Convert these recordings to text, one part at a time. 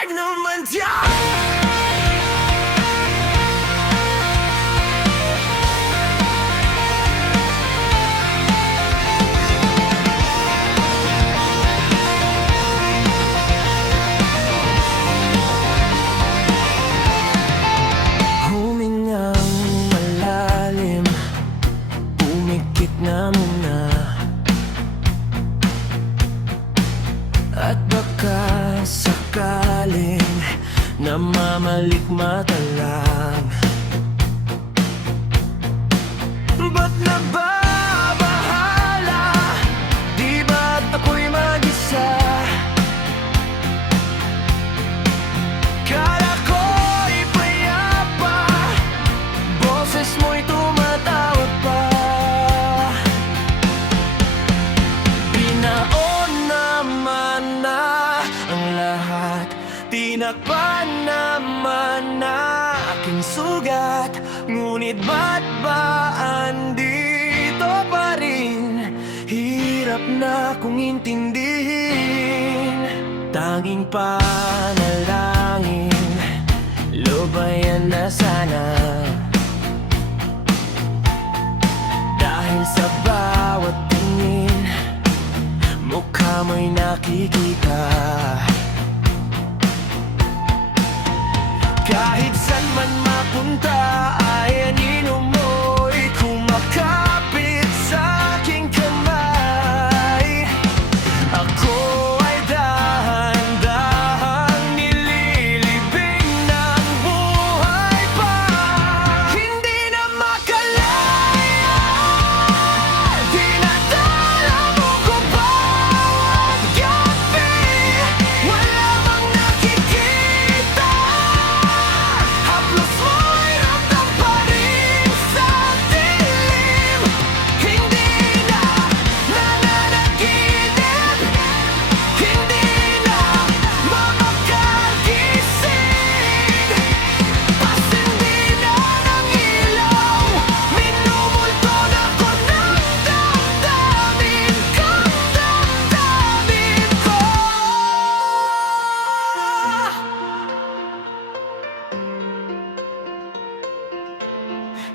Wag naman dyan! Humingang malalim, pumikit na muna, at baka sakaling namamalikmata lang. Ba't nababahala? Di ba't ako'y mag-isa? Kala ko'y payapa, boses mo'y tumatawag pa. Binaon naman na ang lahat, tinakpan naman na aking sugat. Ngunit ba't ba andito pa rin? Hirap na kong intindihin. Tanging panalangin, lubayan na sana. Dahil sa bawat tingin, mukha mo'y nakikita. Kahit saan man mapunta, ay anino mo'y kumakapit sa aking kamay. Ako ay dahan-dahang nililibing ng buhay pa. Hindi na makalaya, dinadala mo ko bawat gabi. Wala bang nakikita? Haplos mo'y ramdam pa rin sa dilim. Hindi na nananaginip, hindi na mamakagising. Pasindi na ng ilaw, minumulto na ko ng damdamin ko, damdamin ko.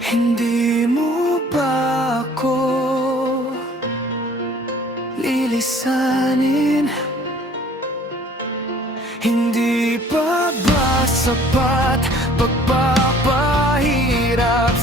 Hindi mo ba ako lilisanin? Hindi pa ba sapat pagpapahirap